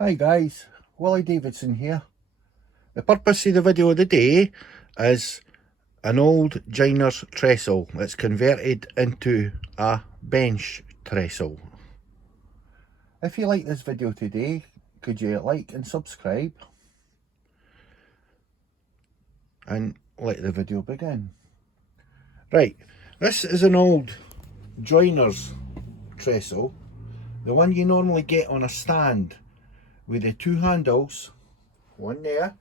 Hi guys, Willie Davidson here. The purpose of the video of the day is an old joiner's trestle that's converted into a bench trestle. If you like this video today, could you like and subscribe? And let the video begin. Right, this is an old joiner's trestle, the one you normally get on a stand with the two handles, one there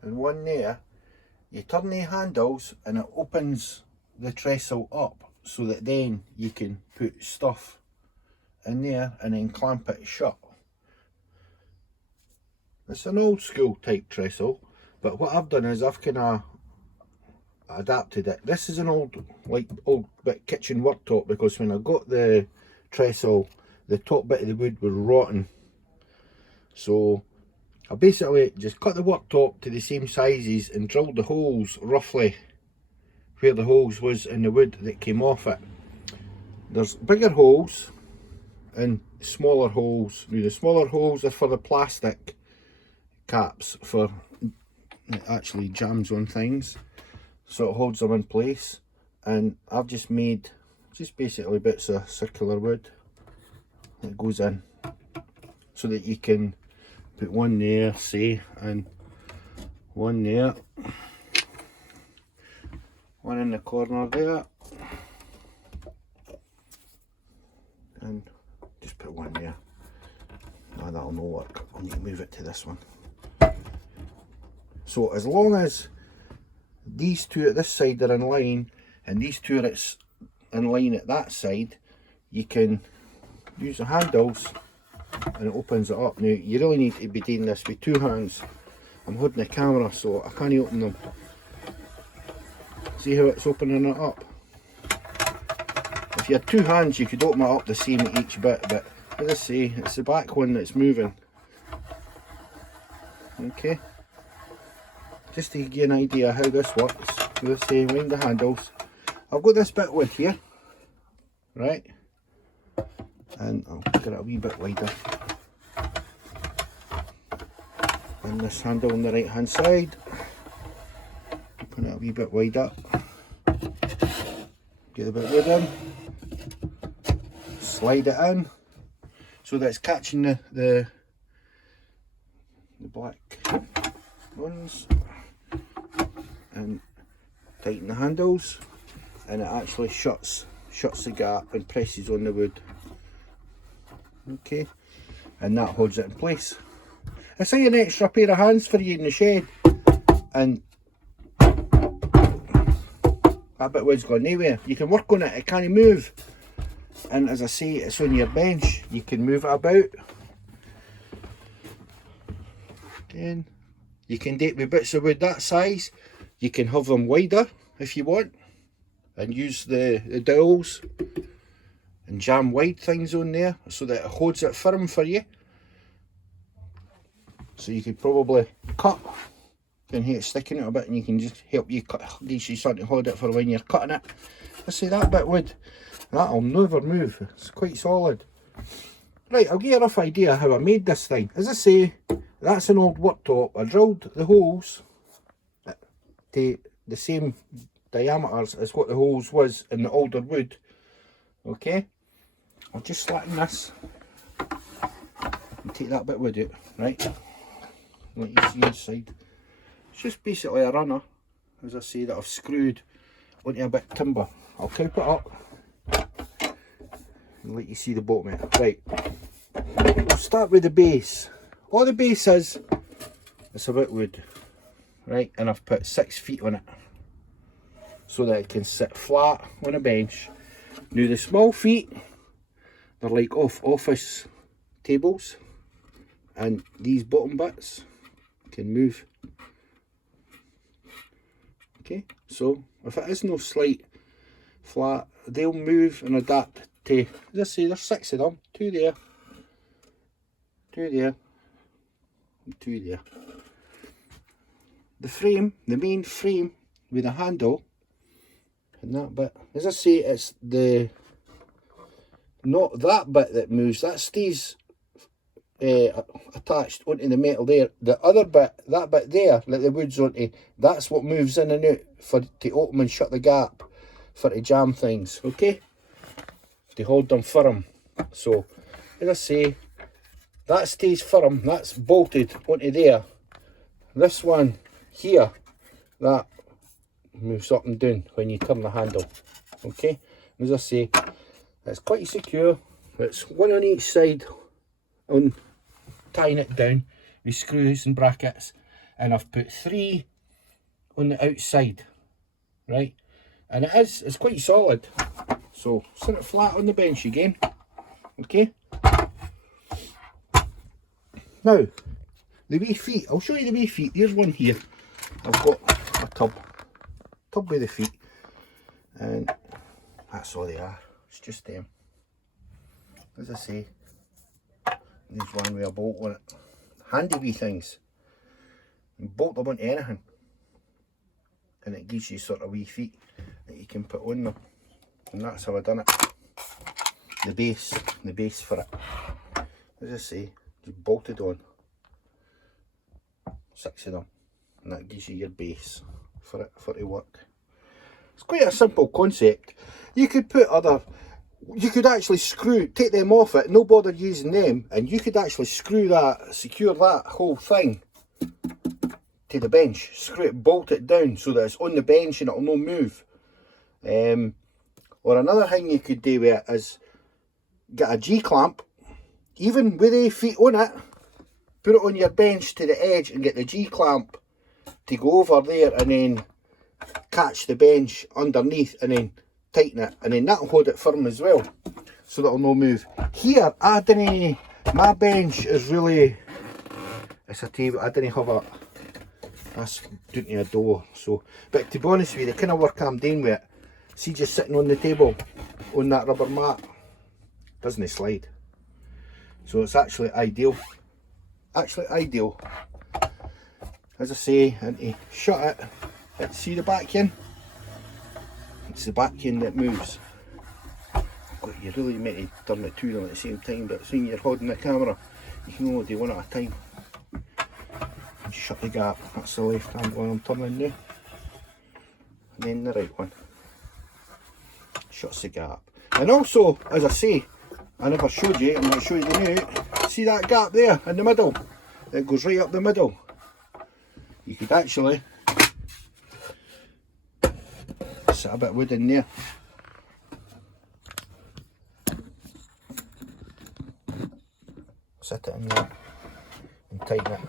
and one there. You turn the handles and it opens the trestle up so that then you can put stuff in there and then clamp it shut. It's an old school type trestle, but what I've done is I've kind of adapted it. This is an old bit kitchen worktop, because when I got the trestle, the top bit of the wood was rotten. So I basically just cut the worktop to the same sizes and drilled the holes roughly where the holes was in the wood that came off it. There's bigger holes and smaller holes. Now the smaller holes are for the plastic caps, for it actually jams on things, so it holds them in place. And I've just made basically bits of circular wood that goes in so that you can put one there, say, and one there, one in the corner there, and just put one there. Oh, that'll no work. I need to move it to this one. So as long as these two at this side are in line and these two are in line at that side, you can use the handles and it opens it up. Now you really need to be doing this with two hands. I'm holding the camera so I can't open them. See how it's opening it up? If you had two hands you could open it up the same at each bit, but as I say, it's the back one that's moving. Okay, just to give you an idea how this works, let's say wind the handles. I've got this bit of wood here, right, and I'll get it a wee bit wider. And this handle on the right hand side, open it a wee bit wider, get a bit of wood in, slide it in so that it's catching the black ones, and tighten the handles and it actually shuts the gap and presses on the wood. Okay, and that holds it in place. It's like an extra pair of hands for you in the shed, and that bit of wood's gone nowhere. You can work on it, it can't move. And as I say, it's on your bench, you can move it about. Again, you can do it with bits of wood that size. You can have them wider if you want, and use the dowels and jam wide things on there so that it holds it firm for you. So you could probably cut, and here it's sticking out a bit, and you can just help you cut, gives you something to hold it for when you're cutting it. I say that bit of wood, that'll never move, it's quite solid. Right, I'll give you a rough idea how I made this thing. As I say, that's an old worktop. I drilled the holes to the same diameters as what the holes was in the older wood. Okay, I'll just slacken this and take that bit of wood out, right? Let you see inside. It's just basically a runner, as I say, that I've screwed onto a bit of timber. I'll cap it up and let you see the bottom of it. Right, we'll start with the base. All the base is, it's a bit of wood, right, and I've put 6 feet on it so that it can sit flat on a bench. Now the small feet, they're like office tables, and these bottom bits can move. Okay, so if it is no slight flat, they'll move and adapt to, as I say, there's 6 of them, 2 there, 2 there, and 2 there. The frame, the main frame with a handle and that bit, as I say, it's the not that bit that moves, that stays attached onto the metal there. The other bit, that bit there, that the wood's onto, that's what moves in and out for to open and shut the gap for to jam things, okay? To hold them firm. So, as I say, that stays firm, that's bolted onto there. This one here, that moves up and down when you turn the handle, okay? As I say, it's quite secure. It's one on each side on tying it down with screws and brackets, and I've put 3 on the outside, right? And it's quite solid. So sit it flat on the bench again, okay? Now, the wee feet, I'll show you the wee feet. Here's one here. I've got a tub with the feet, and that's all they are. It's just them. As I say, there's one with a bolt on it. Handy wee things. You bolt them onto anything, and it gives you sort of wee feet that you can put on them. And that's how I done it. The base for it. As I say, just bolted on. 6 of them, and that gives you your base for it to work. It's quite a simple concept. You could put you could actually take them off it, no bother using them, and you could actually secure that whole thing to the bench. Screw it, bolt it down so that it's on the bench and it'll no move. Or another thing you could do with it is get a G-clamp, even with the feet on it, put it on your bench to the edge and get the G-clamp to go over there and then catch the bench underneath and then tighten it, and then that'll hold it firm as well, so that'll no move. Here, my bench is really, it's a table, I didn't have that's down to a door, so, but to be honest with you, the kind of work I'm doing with it, see just sitting on the table, on that rubber mat, doesn't slide. So it's actually ideal. As I say, and to shut it, see the back in? It's the back end that moves. You really meant to turn the 2 of them at the same time, but when you're holding the camera, you can only do one at a time. And shut the gap. That's the left hand one I'm turning now. And then the right one. Shuts the gap. And also, as I say, I never showed you, I'm going to show you now. See that gap there in the middle? It goes right up the middle. You could actually set a bit of wood in there. Set it in there and tighten it.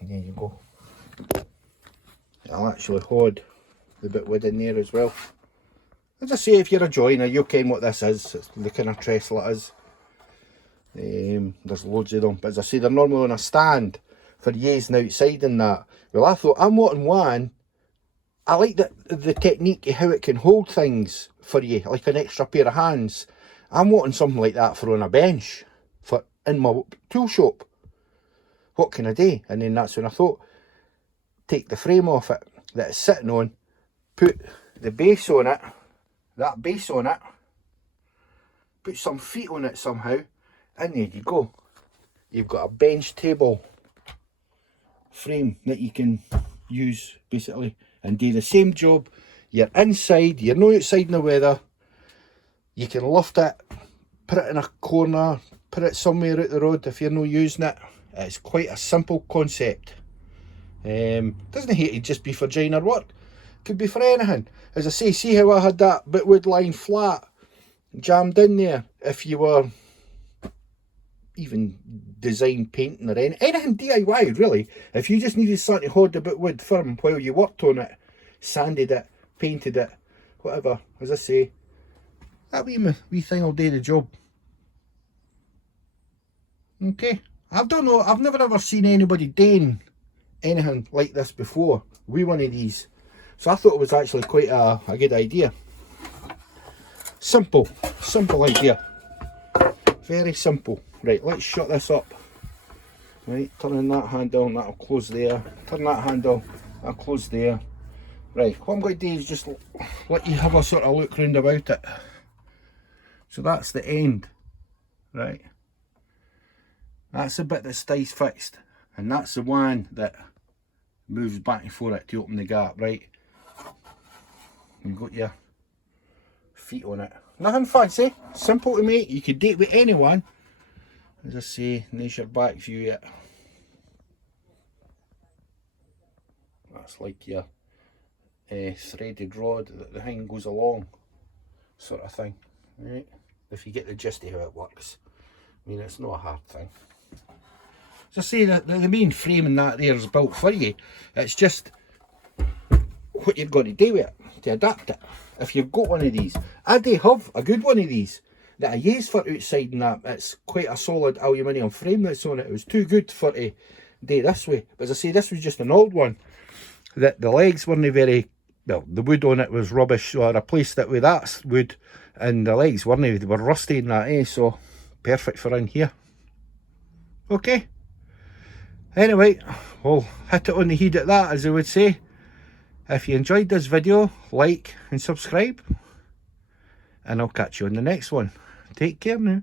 And there you go. I'll actually hold the bit of wood in there as well. As I say, if you're a joiner, you'll ken what this is. It's the kind of tressel it is. There's loads of them, but as I say, they're normally on a stand for using outside and that. Well, I thought, I'm wanting one. I like the technique of how it can hold things for you, like an extra pair of hands. I'm wanting something like that for on a bench, for in my tool shop. What can I do? And then that's when I thought, take the frame off it that it's sitting on, put the base on it, that base on it, put some feet on it somehow, and there you go. You've got a bench table frame that you can use basically and do the same job. You're inside, you're not outside in the weather. You can lift it, put it in a corner, put it somewhere out the road if you're not using it. It's quite a simple concept. Doesn't have to just be for joiner work. Could be for anything. As I say, see how I had that bit wood line flat jammed in there. If you were even design painting or anything DIY really, if you just needed something to hold the bit wood firm while you worked on it, sanded it, painted it, whatever, as I say, that wee thing will do the job. Okay, I don't know, I've never ever seen anybody doing anything like this before with one of these, so I thought it was actually quite a good idea. Simple idea, very simple. Right, let's shut this up. Right, turning that handle, and that'll close there. Turn that handle, that'll close there. Right, what I'm going to do is just let you have a sort of look round about it. So that's the end, right? That's the bit that stays fixed, and that's the one that moves back and forth to open the gap, right? You've got your feet on it. Nothing fancy, simple to make. You could date with anyone. As I say, there's your back view yet. That's like your threaded rod that the thing goes along, sort of thing, right? If you get the gist of how it works. I mean, it's not a hard thing. As I say, the main frame and that there is built for you. It's just what you're going to do with it to adapt it. If you've got one of these, I do have a good one of these that I use for outside and that. It's quite a solid aluminium frame that's on it. It was too good for to do this way. But as I say, this was just an old one. That the legs weren't very, well, the wood on it was rubbish, so I replaced it with that wood, and the legs weren't, they were rusty and that, so perfect for in here. Okay. Anyway, we'll hit it on the head at that, as I would say. If you enjoyed this video, like and subscribe, and I'll catch you on the next one. Take care now.